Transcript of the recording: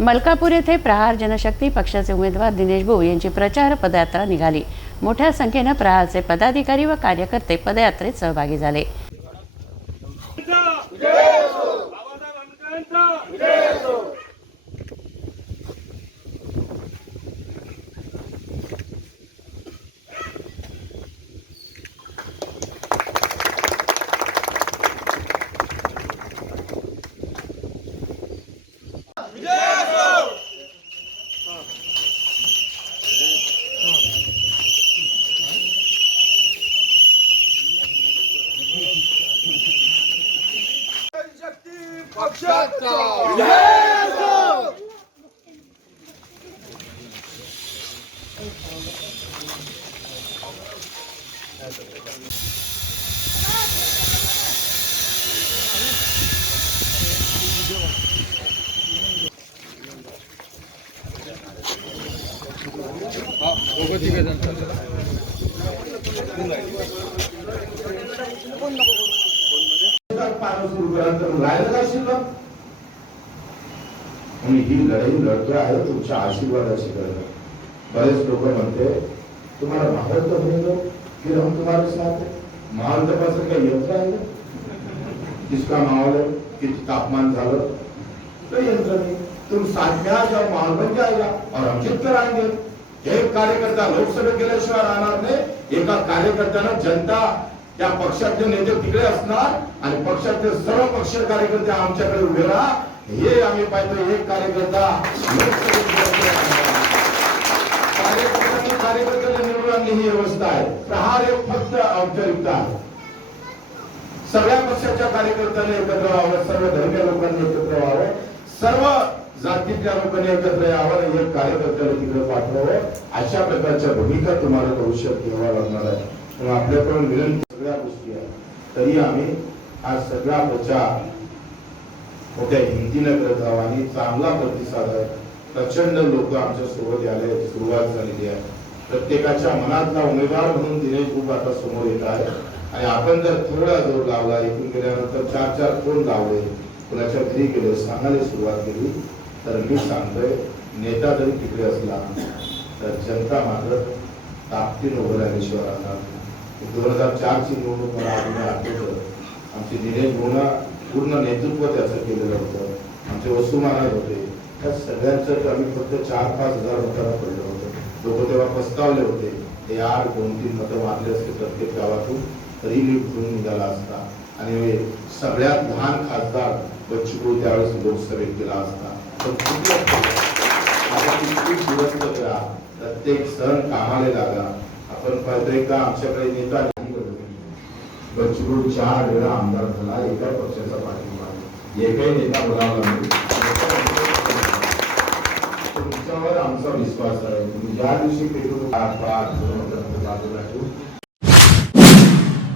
मलकापूर येथे प्रहार जनशक्ती पक्षाचे उमेदवार दिनेश भाऊ यांची प्रचार पदयात्रा निघाली. मोठ्या संख्येनं प्रहारचे पदाधिकारी व कार्यकर्ते पदयात्रेत सहभागी झाले. शक्ती पक्षाचा पानं सुरू करा तर राहायला का शिल्लक आणि ही लढाई लढतो आहे तुमच्या आशीर्वादाची गरज बरेच लोक म्हणते तुम्हाला माहौल तर मिळतो की हम तुम्हाला साथ है तपासून काही यंत्र आहे किसका माहौल किती तापमान झालं. कोई यंत्र नाही. तुम साध्या में आ जाओ माहौल बन जाएगा और हम जीत कर एक कार्यकर्ता लोकसभेत गेल्याशिवाय राहणार नाही. एका कार्यकर्त्यानं जनता त्या पक्षातले नेते तिकडे असणार आणि पक्षातले सर्व पक्ष कार्यकर्ते आमच्याकडे उभे राहा. हे आम्ही पाहतो एक कार्यकर्ता कार्यकर्त्यांनी कार्यकर्त्याला निवडून आणली ही व्यवस्था आहे. प्रहार हे फक्त औपचारिकता आहे. सगळ्या पक्षाच्या कार्यकर्त्यांनी एकत्र व्हावं सर्व धर्मीय लोकांनी एकत्र व्हावं. सर्व जातीतल्या लोकांनी एकत्र यावं एक कार्यकर्त्याला तिकडे पाठवावं. अशा प्रकारच्या भूमिका तुम्हाला भविष्यात घ्यावा लागणार आहे. तेव्हा आपल्याकडून विनंती सगळ्या गोष्टी आहेत. तरी आम्ही हा सगळा प्रचार मोठ्या हिमतीनं करत आहोत आणि चांगला प्रतिसाद आहे. प्रचंड लोक आमच्यासोबत यायला सुरुवात झालेली आहे. प्रत्येकाच्या मनातला उमेदवार म्हणून दिनेश खूप आता समोर येत आहे. आणि आपण जर थोडा जोर लावला इथून गेल्यानंतर चार चार फोन लावले कुणाच्या घरी गेले सांगायला सुरुवात केली तर मी सांगतोय नेता जरी तिकडे असला तर जनता मात्र ताकदीन उभं राहिल्याशिवाय राहणार दोन हजार चारची निवडणूक मला अजून आठवतं. आमचे दिनेश गुणा पूर्ण नेतृत्व त्याचं केलेलं होतं. आमचे वसू होते. त्या सगळ्यांचं आम्ही फक्त चार पाच हजार मतांना पडलं होतं. लोक तेव्हा पस्तावले होते. हे आठ दोन तीन मतं मारले असते प्रत्येक गावातून. तरी मी उठून निघाला असता. आणि सगळ्यात लहान खासदार बच्चू त्यावेळेस लोकसभेत गेला असता. आता दिवस तर प्रत्येक सण कामाला लागा आपण पाहतोय एकदा आमच्याकडे नेता नाही चार वेळा आमदार झाला एका पक्षाचा पाठिंबा एकही नेता बोलावला तुमच्यावर आमचा विश्वास आहे. तुम्ही ज्या दिवशी पेटून हात पाय बाजूला ठेवून